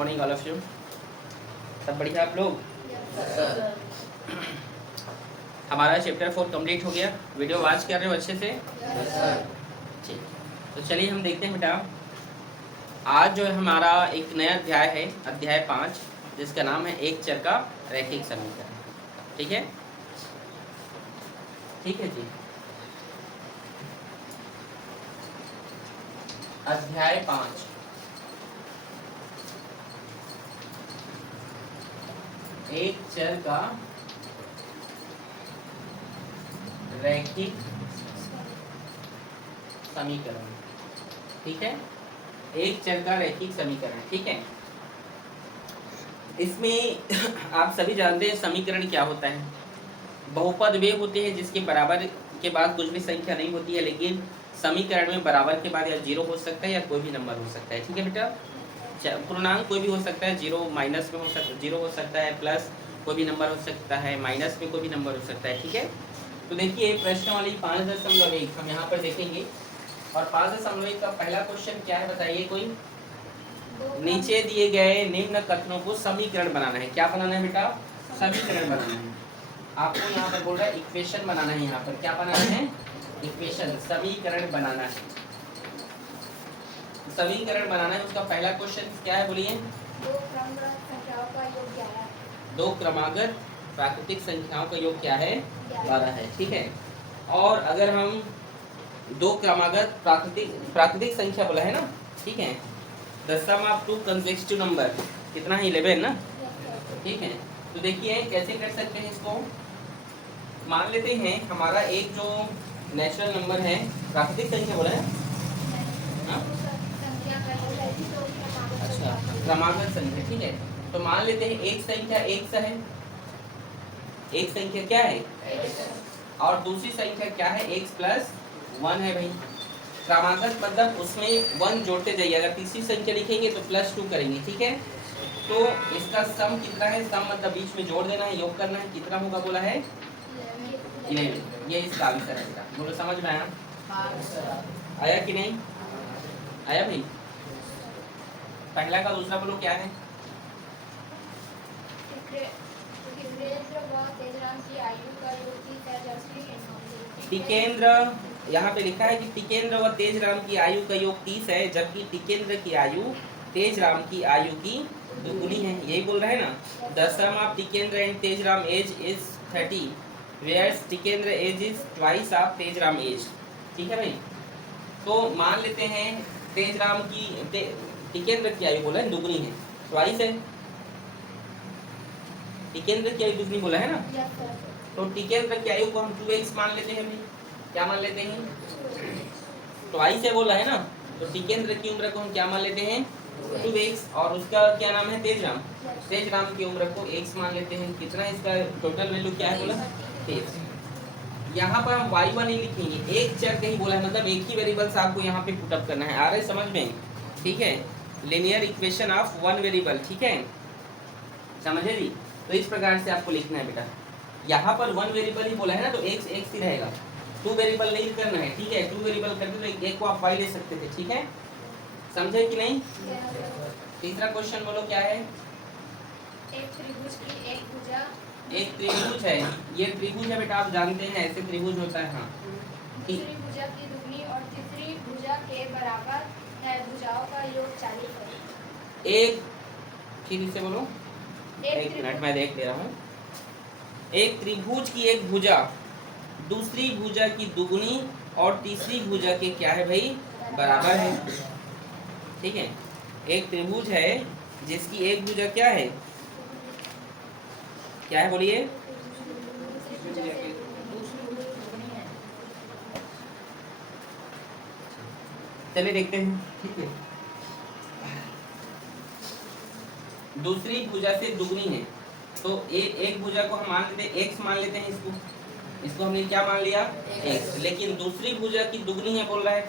Morning all of you. सब बढ़िया आप लोग? हमारा चैप्टर 4 कंप्लीट हो गया। वीडियो वॉच कर रहे हो अच्छे से? ठीक, तो चलिए हम देखते हैं बेटा। आज जो है हमारा एक नया अध्याय है, अध्याय 5, जिसका नाम है एक चर का रैखिक समीकरण। ठीक है, ठीक है जी। अध्याय 5 एक चर का रैखिक समीकरण। ठीक है, एक चर का रैखिक समीकरण। ठीक है, इसमें आप सभी जानते हैं समीकरण क्या होता है। बहुपद वे होते हैं जिसके बराबर के बाद कुछ भी संख्या नहीं होती है, लेकिन समीकरण में बराबर के बाद या जीरो हो सकता है या कोई भी नंबर हो सकता है। ठीक है बेटा, पूर्णांक कोई भी हो सकता है, जीरो माइनस में हो सकता है, जीरो हो सकता है, प्लस कोई भी नंबर हो सकता है, माइनस में कोई भी नंबर हो सकता है। ठीक है, तो देखिए प्रश्न वाली 5.1 हम यहाँ पर देखेंगे। और 5.1 का पहला क्वेश्चन क्या है बताइए कोई? नीचे दिए गए निम्न कथनों को समीकरण बनाना है। क्या बनाना है बेटा? समीकरण बनाना है। आपको यहाँ पर बोल रहा है इक्वेशन बनाना है। यहाँ पर क्या बनाना है? इक्वेशन, समीकरण बनाना है। समीकरण बनाना है। उसका पहला क्वेश्चन क्या है बोलिए? दो क्रमागत प्राकृतिक संख्याओं का योग क्या है? 12 है। ठीक है, और अगर हम दो क्रमागत प्राकृतिक संख्या बोला है ना, ठीक है, the sum of two consecutive number कितना है? 11 ना। ठीक है, तो देखिए कैसे कर सकते हैं इसको। मान लेते हैं हमारा एक जो नेचुरल नंबर है, प्राकृतिक संख्या बोला है, अच्छा, क्रमागत संख्या। ठीक है, तो मान लेते हैं एक संख्या x है, एक संख्या क्या है? और दूसरी संख्या क्या है? x प्लस 1 है भाई। क्रमागत मतलब उसमें 1 जोड़ते जाइए। अगर तीसरी संख्या लिखेंगे तो +2 करेंगे। ठीक है, तो इसका सम कितना है? सम मतलब बीच में जोड़ देना है, योग करना है। कितना होगा बोला है? 11। ये इसका आंसर है बेटा। बोलो समझ में आया? आया कि नहीं आया भाई? पहला का दूसरा बोलो क्या है? टिकेंद्र, यहाँ पे लिखा है कि टिकेंद्र व तेजराम की आयु का योग 30 है, जबकि टिकेंद्र की आयु तेजराम की आयु की दुगुनी है। यही बोल रहे हैं ना। The sum of Tikendra and Tejram age is 30, whereas Tikendra age is twice of Tejram age. ठीक है भाई, तो मान लेते हैं तेजराम की टिकेंद्र की आयु बोला है दुगनी है, ट्वाइस है। टिकेंद्र की आयु दुगनी बोला है ना, तो टिकेंद्र की आयु को हम 2x मान लेते हैं भाई। क्या मान लेते हैं? ट्वाइस है बोला है ना, तो टिकेंद्र की उम्र को हम क्या मान लेते हैं? 2x। और उसका क्या नाम है? तेजराम। तेजराम की उम्र को x मान लेते हैं। कितना इसका टोटल वैल्यू क्या है बोला? 23। यहाँ पर हम y1 नहीं लिखेंगे, एक चर कहीं बोला है, मतलब एक ही वेरिएबल से आपको यहाँ पे पुटअप करना है। आ रहा है समझ में? ठीक है, linear equation of one variable. ठीक है, समझे जी? तो इस प्रकार से आपको लिखना है बेटा। यहाँ पर वन वेरिएबल ही बोला है ना, तो x x ही रहेगा। 2 वेरिएबल नहीं करना है। ठीक है, 2 वेरिएबल करते तो एक को आप y ले सकते थे। ठीक है, समझे कि नहीं? तीसरा क्वेश्चन बोलो क्या है? एक त्रिभुज की एक भुजा। एक त्रिभुज है, ये त्रिभुज है बेटा, आप जानते हैं ऐसे त्रिभुज होता है। हाँ, दूसरी भुजा की दुगनी और तीसरी भुजा के बराबर है, भुजाओं का योग 40 है। एक, फिर से बोलो, एक मिनट मैं देख ले रहा हूँ। एक त्रिभुज की एक भुजा दूसरी भुजा की दुगनी और तीसरी भुजा के क्या है भाई? बराबर है। ठीक है, एक त्रिभुज है जिसकी एक भुजा क्या है? क्या है बोलिए? चलिए देखते हैं। ठीक है, दूसरी भुजा से दुगनी है, तो एक भुजा को हम मान लेते हैं x मान लेते हैं। इसको हमने क्या मान लिया? x। लेकिन दूसरी भुजा की दुगनी है बोल रहा है,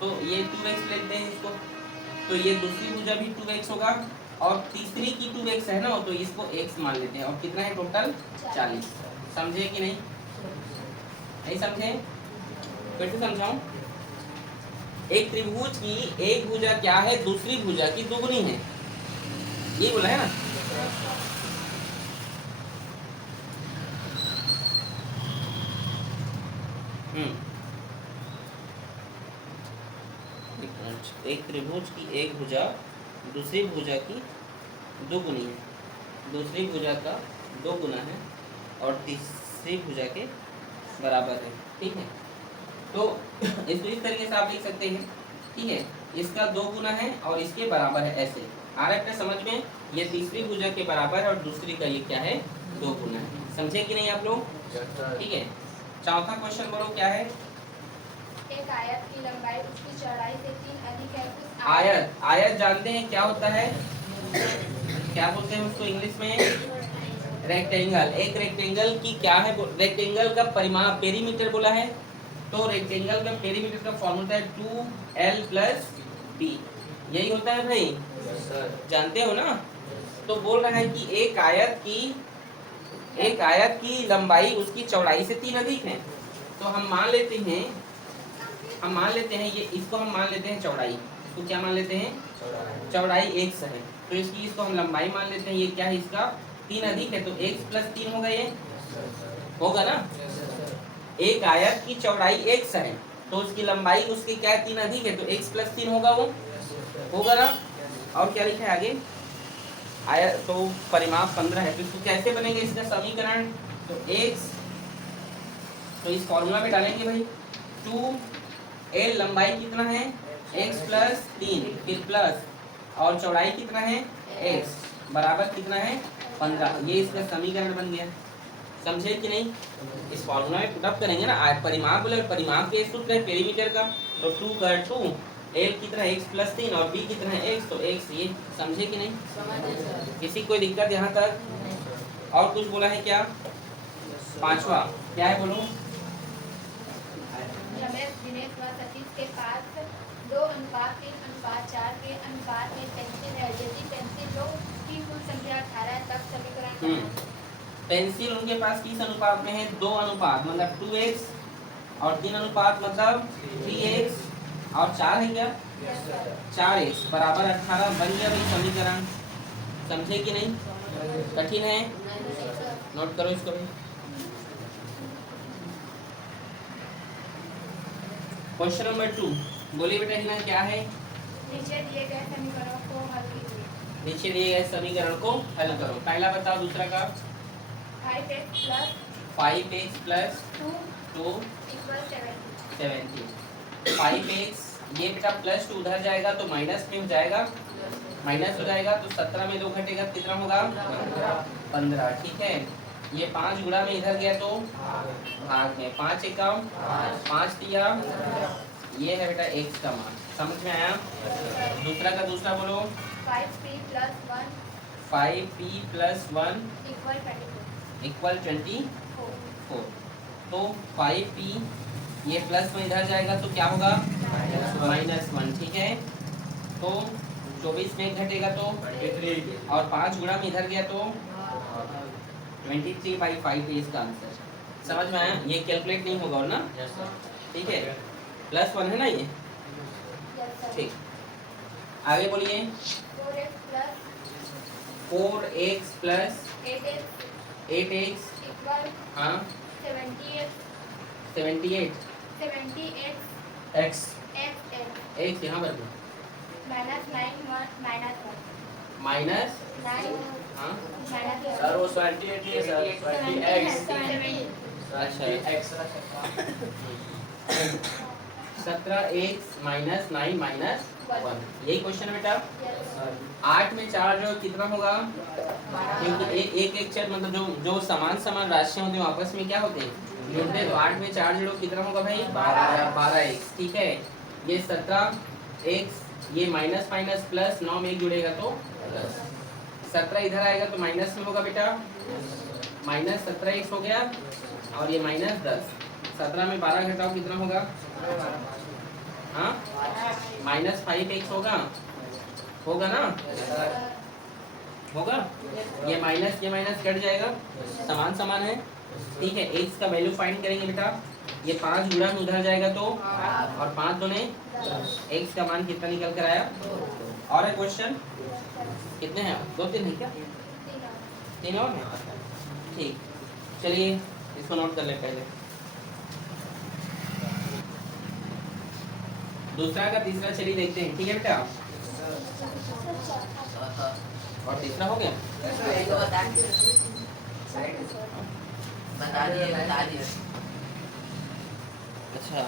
तो ये 2x लेते हैं इसको। तो ये दूसरी भुजा भी 2x होगा, और तीसरी की 2x है ना, तो इसको x मान लेते हैं। और कितना है टोटल? 40। समझे कि नहीं? नहीं समझे? फिर से समझाऊं। एक त्रिभुज की एक भुजा क्या है? दूसरी भुजा की दुगनी है। ये बोला है ना। एक त्रिभुज की एक भुजा दूसरी भुजा की दो गुनी है, दूसरी भुजा का दो गुना है और तीसरी भुजा के बराबर है। ठीक है, तो इसको इस तरीके से आप लिख सकते हैं। ठीक है, इसका दो गुना है और इसके बराबर है, ऐसे आ रहा है समझ में। ये तीसरी भुजा के बराबर है और दूसरी का ये क्या है, दो गुना है। समझे कि नहीं आप लोग? ठीक है, चौथा क्वेश्चन बोलो क्या है। एक आयत की लंबाई उसकी चौड़ाई से 3 अधिक है। उस आयत, आयत जानते हैं क्या होता है, क्या बोलते हैं उसको इंग्लिश में? रेक्टेंगल। एक रेक्टेंगल की क्या है, रेक्टेंगल का परिमाप पेरीमीटर बोला है, तो रेक्टेंगल का पेरीमीटर का फॉर्मूला है 2l + b, यही होता है भाई। जानते हो ना। तो बोल रहा है कि एक आयत की लंबाई उसकी चौड़ाई से 3 अधिक है। तो हम मान लेते हैं ये, इसको हम मान लेते हैं चौड़ाई। इसको क्या मान लेते हैं? चौड़ाई x है, तो इसको हम लंबाई मान लेते हैं। ये क्या है, इसका 3 अधिक है, तो x + 3 होगा, ये होगा ना। एक आयत की चौड़ाई x है तो उसकी लंबाई उसके क्या है, 3 अधिक है, तो x + 3 होगा, वो होगा ना। और क्या लिखा है आगे, आयत तो परिमाप 15 है, तो इसको कैसे बनेगा इसका समीकरण? तो x, तो इस फॉर्मूला में डालेंगे भाई 2l, लंबाई कितना है x + 3, फिर प्लस और चौड़ाई कितना है x, बराबर कितना है 15। ये इसका समीकरण बन गया। समझे कि नहीं? इस फॉर्मूला में पुटअप करेंगे ना, परिमाप बोले, परिमाप के सूत्र है पेरीमीटर का, तो 2 का 2, l कितना है x + 3 और b कितना है x, तो x। ये समझे कि नहीं? किसी कोई दिक्कत यहाँ तक? और कुछ बोला है क्या? पांचवा क्या है बोलो। रमेश, दिनेश व सतीश के पास 2:3:4 के अनुपात में पेंसिल है। यदि पेंसिल की कुल संख्या 18 है, तब समीकरण पेंसिल उनके पास किस अनुपात में है? 2 अनुपात मतलब 2x और 3 अनुपात मतलब 3x और 4 है क्या? 4x बराबर 18 बन गया भाई समीकरण। समझे कि नहीं? कठिन है? नोट करो इसको भी। क्वेश्चन नंबर 2 बोलिए बेटा हिना, क्या है? नीचे दिए गए समीकरणों को हल कीजिए। नीचे दिए गए समीकरण को हल करो। पहला बताओ, दूसरा का 5x + 5x + 2 = 70। 5x, ये बेटा +2 उधर जाएगा तो माइनस में हो जाएगा, माइनस हो जाएगा तो 17 में 2 घटेगा, कितना होगा 15। ठीक है, ये 5 गुणा में इधर गया तो भाग में, 5 एकम 5 दिया, ये है बेटा x का मान। समझ में आया? दूसरा का दूसरा बोलो। 5p + 1 5p + 1 = 24। तो 5p, ये प्लस में इधर जाएगा तो क्या होगा -1। ठीक है, तो 24 में घटेगा तो और 5 गुणा में इधर गया तो 23/5 है इसका आंसर। समझ में आया? ये कैलकुलेट नहीं होगा और ना। ठीक है, +1 है ना ये। ठीक, आगे बोलिए। 4x + 8x हाँ 78 x x यहाँ पर माइनस हाँ सर वो 28 है सर, 20x अच्छा 17x - 9 - 1, यही क्वेश्चन बेटा। 8 में 4 जो कितना होगा, क्योंकि एक चर मतलब जो समान राशियां होती हैं आपस में क्या होते हैं, जुड़ते हैं। तो 8 में 4 जोड़ो कितना होगा भाई 12x। ठीक है, ये 17x, ये माइनस प्लस 9 में 1 जुड़ेगा तो प्लस, 17 इधर आएगा तो माइनस में होगा बेटा, -17x हो गया और ये -10। 17 में 12 घटाओ कितना होगा, हाँ -5x होगा ना, होगा। ये माइनस कट जाएगा, समान है। ठीक है, x का वैल्यू फाइंड करेंगे बेटा। ये 5 गुणा में उधर जाएगा तो और 5 दूने x का मान कितना निकल कर आया और है क्वेश्चन? कितने हैं? 2-3 है क्या? 3 और हैं? ठीक, चलिए इसको नोट कर ले पहले। दूसरा का तीसरा चलिए देखते हैं, ठीक है बेटा? और तीसरा हो गया? बता दिए। अच्छा,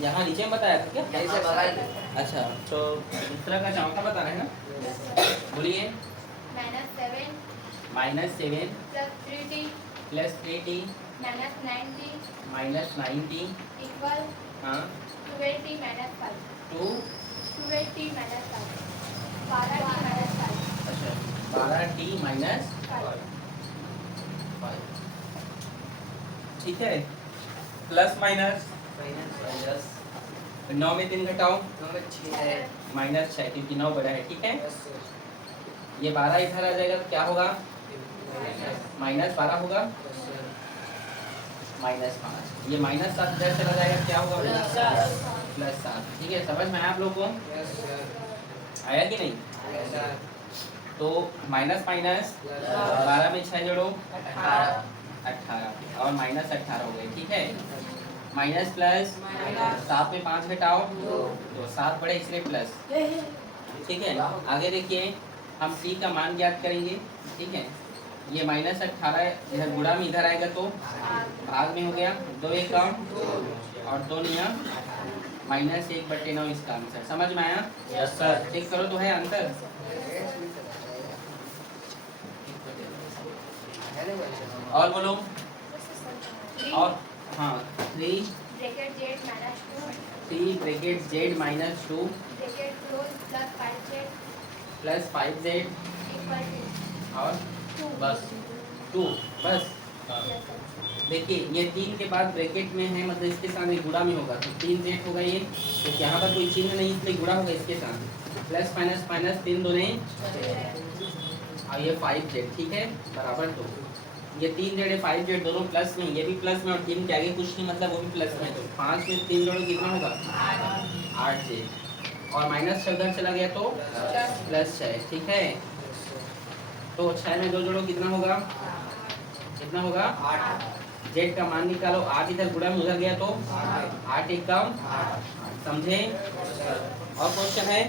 यहाँ नीचे में बताया था क्या? कैसे बगल? अच्छा, तो दूसरा का चौथा बताना है ना? बोलिए। -7 प्लस 3t -90 हाँ 12t -5 2 12t -5 अच्छा 12t माइनस 5 ठीक है, प्लस माइनस 9 में 3 घटाओ -6 क्योंकि 9 बड़ा है, ठीक है। ये 12 इधर आ जाएगा तो क्या होगा? -12 होगा -5। ये -7 इधर चला जाएगा क्या होगा? +7। ठीक है, समझ में आया आप लोग को? आया कि नहीं? तो माइनस 12 में 6 जोड़ो 18 और -18 हो गए, ठीक है। माइनस प्लस 7 में 5 घटाओ तो 7 बड़े इसलिए प्लस, ठीक है। आगे देखिए, हम c का मान ज्ञात करेंगे, ठीक है। ये -18 इधर गुणा में इधर आएगा तो भाग में हो गया, 2 1 कम और 2 निया -1/9 इसका आंसर। समझ में आया? Yes sir. चेक करो तो है आंसर। और बोलो। और हाँ 3 bracket z -2 bracket close plus 5z equal और टू बस 2 बस। देखिए ये 3 के बाद ब्रैकेट में है, मतलब इसके साथ ये गुणा में होगा तो 3z होगा ये, तो यहाँ पर कोई चिन्ह नहीं इसलिए गुणा होगा इसके साथ। प्लस माइनस माइनस 3 दूने और ये 5z, ठीक है, बराबर 2। ये 3z है 5z दोनों प्लस में, ये भी प्लस में और 3 के आगे कुछ नहीं, मतलब वो भी प्लस में। तो 5 में 3 जोड़ो कितना होगा? 8z और माइनस 6 उधर चला गया तो प्लस 6, ठीक है। तो 6 में 2 जोड़ो कितना होगा? कितना होगा? 8। z का मान निकालो, 8 इधर गुणा में उधर गया तो 8 1 कम 8। समझे? और क्वेश्चन है?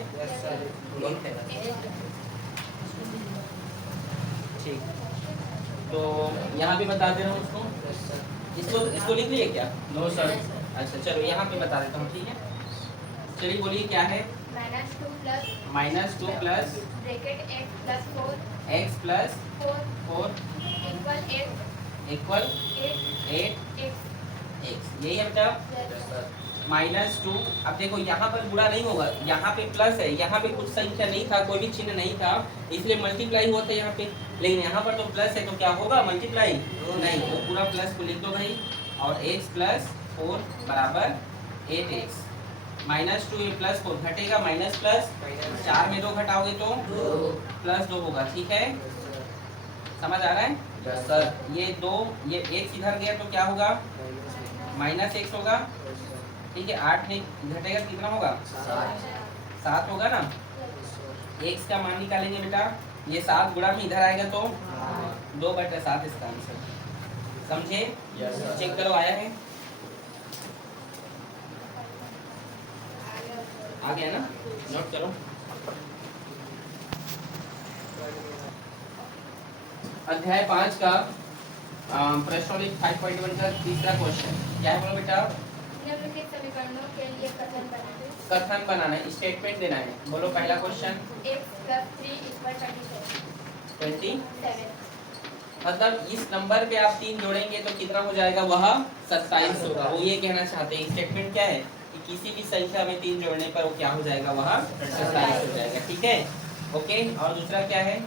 ठीक, तो यहाँ पे बता दे रहा हूँ इसको लिख लिए क्या? No sir. अच्छा चलो यहाँ पे बता देता हूँ, ठीक है। चलिए बोलिए क्या है? -2 plus bracket x plus 4 equal 8 x, यही है बेटा। -2, अब देखो यहाँ पर गुणा नहीं होगा, यहाँ पे प्लस है, यहाँ पे कुछ संख्या नहीं था, कोई भी चिन्ह नहीं था, इसलिए मल्टीप्लाई हुआ था यहाँ पे। लेकिन यहाँ पर तो प्लस है तो क्या होगा? मल्टीप्लाई नहीं, तो पूरा प्लस को लिख दो भाई। और x प्लस 4 बराबर 8x -2 ये प्लस 4 घटेगा माइनस प्लस 4 में 2 घटाओगे तो +2 होगा, ठीक है। समझ आ रहा है? Yes sir. ये 2 ये x इधर गया तो क्या होगा? -x होगा, ठीक है। 8 में घटेगा कितना होगा? 7 होगा ना। x का मान निकालेंगे बेटा, ये 7 गुणा में इधर आएगा तो 2/7 इसका आंसर। समझे? Yes sir. चेक करो आया है? आ गया ना? नोट करो। अध्याय 5 का प्रश्नोत्तरी 5.1 का तीसरा क्वेश्चन क्या है? बोलो बेटा। निम्नलिखित समीकरणों के लिए कथन बनाएं। कथन बनाना है, स्टेटमेंट देना है। बोलो पहला क्वेश्चन। x + 3 = 27 मतलब इस नंबर पे आप 3 जोड़ेंगे तो कितना हो जाएगा? वह 27 होगा। वो ये कहना चाहते हैं, स्टेटमेंट क्या है कि किसी भी संख्या में 3 जोड़ने पर वो क्या हो जाएगा? वह 27 हो जाएगा, ठीक है। ओके, और दूसरा क्या है?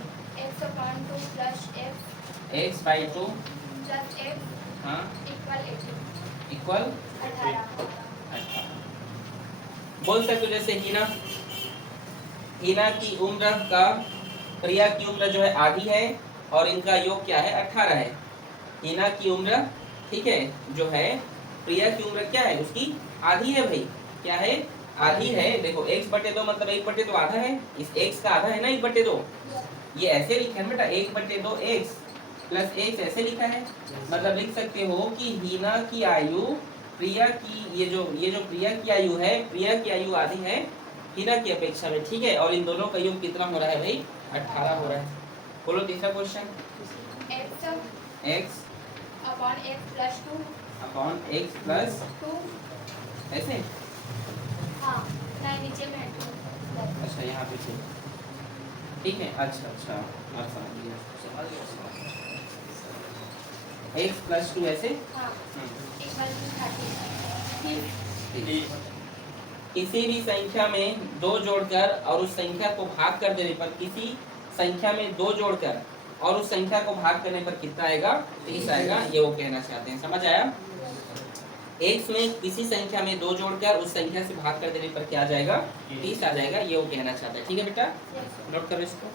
x/2 + x/2 x हाँ इक्वल 18। 18 बोल सकते हो जैसे हीना की उम्र का प्रिया की उम्र जो है आधी है और इनका योग क्या है? 18 है। हीना की उम्र, ठीक है, जो है प्रिया की उम्र क्या है? उसकी आधी है भाई, क्या है? आधी है, देखो x बटे 2 मतलब 1 बटे 2 आधा है, इस x का आधा है ना 1 बटे 2, ये ऐसे लिखा है बेटा 1 बटे 2 x प्लस x ऐसे लिखा है, मतलब लिख सकते हो कि हीना की आयु प्रिया की, ये जो प्रिया की आयु है, प्रिया की आयु आधी है हीना की अपेक्षा में, ठीक है। और इन दोनों का योग कितना हो रहा है भाई, 18 हो रहा है। बोलो तीसरा question, x upon x plus 2 upon x plus 2, ऐसे, हाँ नहीं नीचे में है 2, अच्छा यहाँ पे से, ठीक है, अच्छा आप समझ गया, x प्लस 2 ऐसे, हाँ इक्वल टू 30। किसी भी संख्या में 2 जोड़कर और उस संख्या को भाग कर देने पर, किसी संख्या में 2 जोड़कर और उस संख्या को भाग करने पर कितना आएगा, 30 आएगा, ये वो कहना चाहते हैं, समझ आया। x में किसी संख्या में 2 जोड़कर उस संख्या से भाग कर देने पर क्या आ जाएगा, 30 आ जाएगा, ये वो कहना चाहता है, ठीक है बेटा, नोट करो इसको।